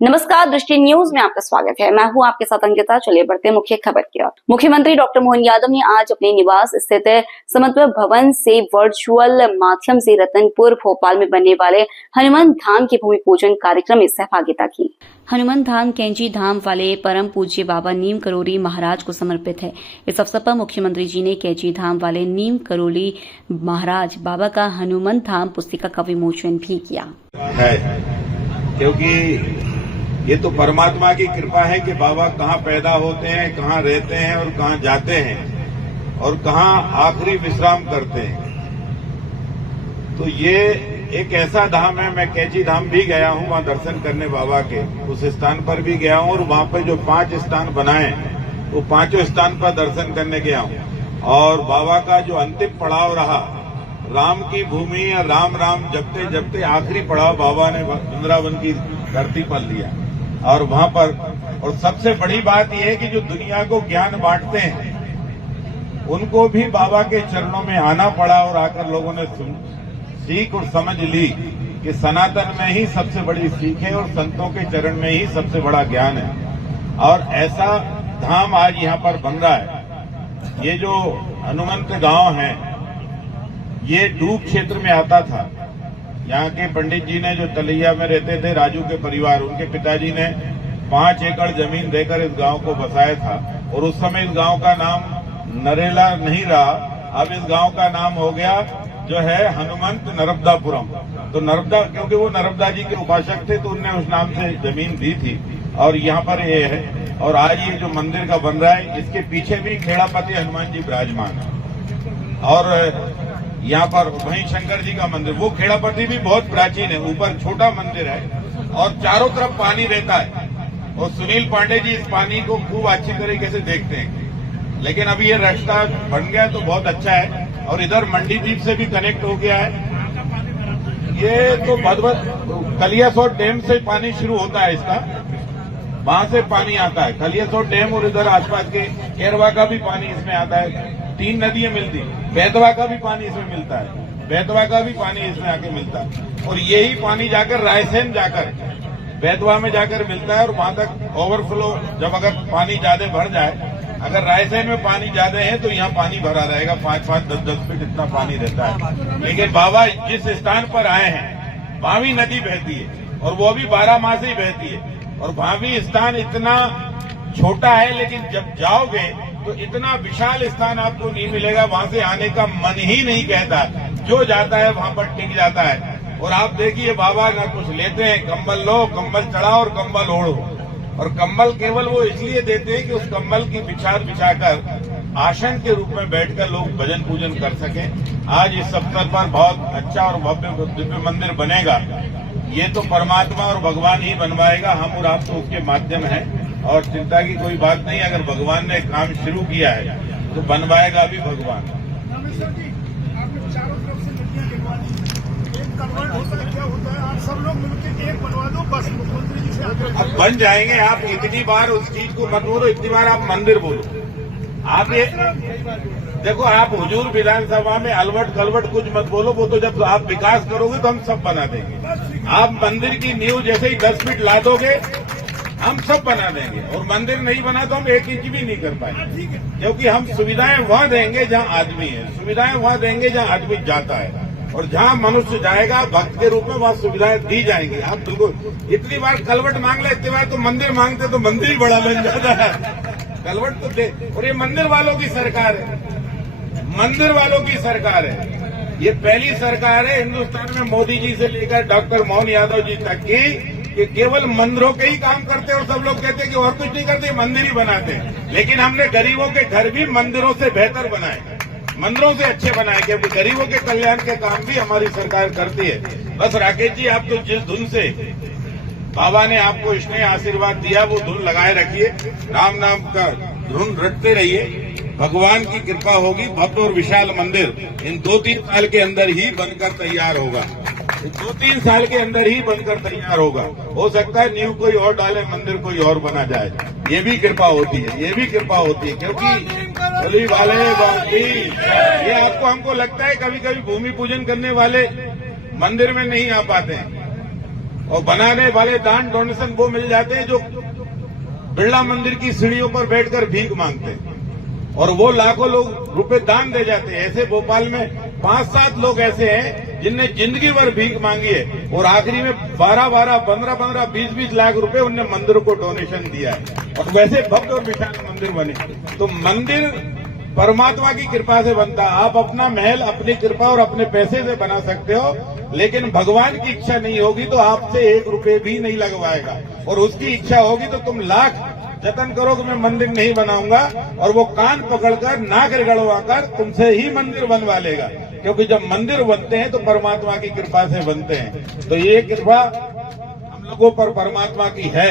नमस्कार, दृष्टि न्यूज में आपका स्वागत है। मैं हूं आपके साथ अंकिता। चलिए बढ़ते मुख्य खबर की ओर। मुख्यमंत्री डॉक्टर मोहन यादव ने आज अपने निवास स्थित समत्व भवन से वर्चुअल माध्यम से रतनपुर भोपाल में बनने वाले हनुमान धाम के भूमि पूजन कार्यक्रम में सहभागिता की। हनुमान धाम कैंची धाम वाले परम पूज्य बाबा नीम करोली महाराज को समर्पित है। इस अवसर पर मुख्यमंत्री जी ने कैंची धाम वाले नीम करोली महाराज बाबा का हनुमान धाम पुस्तिका का विमोचन भी किया। क्योंकि ये तो परमात्मा की कृपा है कि बाबा कहाँ पैदा होते हैं, कहाँ रहते हैं और कहाँ जाते हैं और कहाँ आखिरी विश्राम करते हैं। तो ये एक ऐसा धाम है। मैं कैंची धाम भी गया हूँ, वहाँ दर्शन करने बाबा के। उस स्थान पर भी गया हूँ और वहाँ पर जो 5 स्थान बनाए वो 5 स्थान पर दर्शन करने गया हूँ। और बाबा का जो अंतिम पड़ाव रहा, राम की भूमि या राम राम जपते जपते आखिरी पड़ाव बाबा ने वृंदावन की धरती पर लिया। और वहां पर और सबसे बड़ी बात यह है कि जो दुनिया को ज्ञान बांटते हैं उनको भी बाबा के चरणों में आना पड़ा और आकर लोगों ने सीख और समझ ली कि सनातन में ही सबसे बड़ी सीख है और संतों के चरण में ही सबसे बड़ा ज्ञान है। और ऐसा धाम आज यहाँ पर बन रहा है। ये जो हनुमंत गांव है ये डूब क्षेत्र में आता था। यहाँ के पंडित जी ने जो तलैया में रहते थे, राजू के परिवार, उनके पिताजी ने 5 एकड़ जमीन देकर इस गांव को बसाया था। और उस समय इस गांव का नाम नरेला नहीं रहा, अब इस गांव का नाम हो गया जो है हनुमंत नर्मदापुरम। तो नर्मदा, क्योंकि वो नर्मदा जी के उपासक थे तो उनने उस नाम से जमीन दी थी और यहाँ पर ये है। और आज ये जो मंदिर का बन रहा है इसके पीछे भी खेड़ापति हनुमान जी विराजमान है। और यहाँ पर वहीं शंकर जी का मंदिर, वो खेड़ापति भी बहुत प्राचीन है, ऊपर छोटा मंदिर है और चारों तरफ पानी रहता है। और सुनील पांडे जी इस पानी को खूब अच्छी तरीके से देखते हैं। लेकिन अभी ये रास्ता बन गया तो बहुत अच्छा है और इधर मंडीदीप से भी कनेक्ट हो गया है। ये तो कलियासोट डैम से पानी शुरू होता है इसका, वहां से पानी आता है कलियासोट डैम और इधर आसपास के केरवा का भी पानी इसमें आता है। 3 नदियां मिलती, बेतवा का भी पानी इसमें मिलता है, बेतवा का भी पानी इसमें आके मिलता है। और यही पानी जाकर रायसेन जाकर बेतवा में जाकर मिलता है और वहां तक ओवरफ्लो, जब अगर पानी ज्यादा भर जाए, अगर रायसेन में पानी ज्यादा है तो यहाँ पानी भरा रहेगा, 5-5, 10-10 फीट इतना पानी रहता है। लेकिन बाबा जिस स्थान पर आए हैं भावी नदी बहती है और वो भी 12 माह से ही बहती है। और भावी स्थान इतना छोटा है लेकिन जब जाओगे तो इतना विशाल स्थान आपको नहीं मिलेगा, वहां से आने का मन ही नहीं कहता। जो जाता है वहां पर टिक जाता है। और आप देखिए बाबा ना कुछ लेते हैं, कंबल लो, कंबल चढ़ाओ और कंबल ओढ़ो। और कंबल केवल वो इसलिए देते हैं कि उस कंबल की बिछाकर आसन के रूप में बैठकर लोग भजन पूजन कर सकें। आज इस अवसर पर बहुत अच्छा और भव्य दिव्य मंदिर बनेगा। ये तो परमात्मा और भगवान ही बनवाएगा, हम और आप तो उसके माध्यम हैं। और चिंता की कोई बात नहीं, अगर भगवान ने काम शुरू किया है तो बनवाएगा भी भगवान। चारों तरफ से नदियां गिरवा दी, एक कन्वर्ट होता है, क्या होता है, आप सब लोग मिलकर एक बनवा दो, बस मुख्यमंत्री जी से अब बन जाएंगे। आप इतनी बार उस चीज को मत बोलो, इतनी बार आप मंदिर बोलो। आप ये देखो, आप हुजूर विधानसभा में अलवट गलवट कुछ मत बोलो, वो तो जब आप विकास करोगे तो हम सब बना देंगे। आप मंदिर की नींव जैसे ही 10 फीट ला दोगे हम सब बना देंगे। और मंदिर नहीं बना तो हम 1 इंच भी नहीं कर पाएंगे, क्योंकि हम सुविधाएं वहां देंगे जहां आदमी है, सुविधाएं वहां देंगे जहां आदमी जाता है। और जहां मनुष्य जाएगा भक्त के रूप में वहां सुविधाएं दी जाएंगी। आप बिल्कुल इतनी बार कलवट मांग ले, इतनी बार तो मंदिर मांगते तो मंदिर ही बड़ा बन जाता है। कलवट तो दे। और ये मंदिर वालों की सरकार है, मंदिर वालों की सरकार है। ये पहली सरकार है हिंदुस्तान में मोदी जी से लेकर डॉक्टर मोहन यादव जी तक की कि केवल मंदिरों के ही काम करते हैं और सब लोग कहते हैं कि और कुछ नहीं करते, मंदिर ही बनाते हैं। लेकिन हमने गरीबों के घर भी मंदिरों से बेहतर बनाए, मंदिरों से अच्छे बनाए, क्योंकि गरीबों के कल्याण के काम भी हमारी सरकार करती है। बस राकेश जी, आप तो जिस धुन से बाबा ने आपको स्नेह आशीर्वाद दिया वो धुन लगाए रखिए, राम नाम का धुन रटते रहिए। भगवान की कृपा होगी। भव्य और विशाल मंदिर इन 2-3 साल के अंदर ही बनकर तैयार होगा। 2-3 साल के अंदर ही बनकर तैयार होगा। हो सकता है नींव कोई और डाले, मंदिर कोई और बना जाए। ये भी कृपा होती है, ये भी कृपा होती है, क्योंकि बोली वाले बाकी ये आपको हमको लगता है कभी कभी भूमि पूजन करने वाले मंदिर में नहीं आ पाते हैं। और बनाने वाले दान डोनेशन वो मिल जाते हैं जो बिरला मंदिर की सीढ़ियों पर बैठकर भीख मांगते हैं, और वो लाखों लोग रुपए दान दे जाते हैं। ऐसे भोपाल में 5-7 लोग ऐसे हैं जिनने जिंदगी भर भीख मांगी है और आखिरी में 12-12, 15-15, 20-20 लाख रुपए उनने मंदिर को डोनेशन दिया है, और वैसे भव्य और विशाल मंदिर बने। तो मंदिर परमात्मा की कृपा से बनता है। आप अपना महल अपनी कृपा और अपने पैसे से बना सकते हो, लेकिन भगवान की इच्छा नहीं होगी तो आपसे 1 रुपए भी नहीं लगवाएगा, और उसकी इच्छा होगी तो तुम लाख जतन करो कि मैं मंदिर नहीं बनाऊंगा, और वो कान पकड़कर नाक रगड़वाकर तुमसे ही मंदिर बनवा लेगा। क्योंकि जब मंदिर बनते हैं तो परमात्मा की कृपा से बनते हैं। तो ये कृपा हम लोगों पर परमात्मा की है।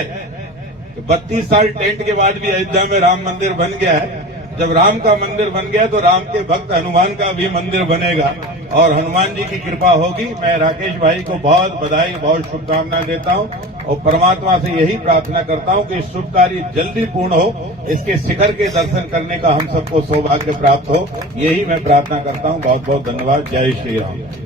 32 साल टेंट के बाद भी अयोध्या में राम मंदिर बन गया है। जब राम का मंदिर बन गया तो राम के भक्त हनुमान का भी मंदिर बनेगा, और हनुमान जी की कृपा होगी। मैं राकेश भाई को बहुत बधाई, बहुत शुभकामनाएं देता हूं, और परमात्मा से यही प्रार्थना करता हूं कि शुभ कार्य जल्दी पूर्ण हो, इसके शिखर के दर्शन करने का हम सबको सौभाग्य प्राप्त हो। यही मैं प्रार्थना करता हूं। बहुत बहुत धन्यवाद। जय श्री राम।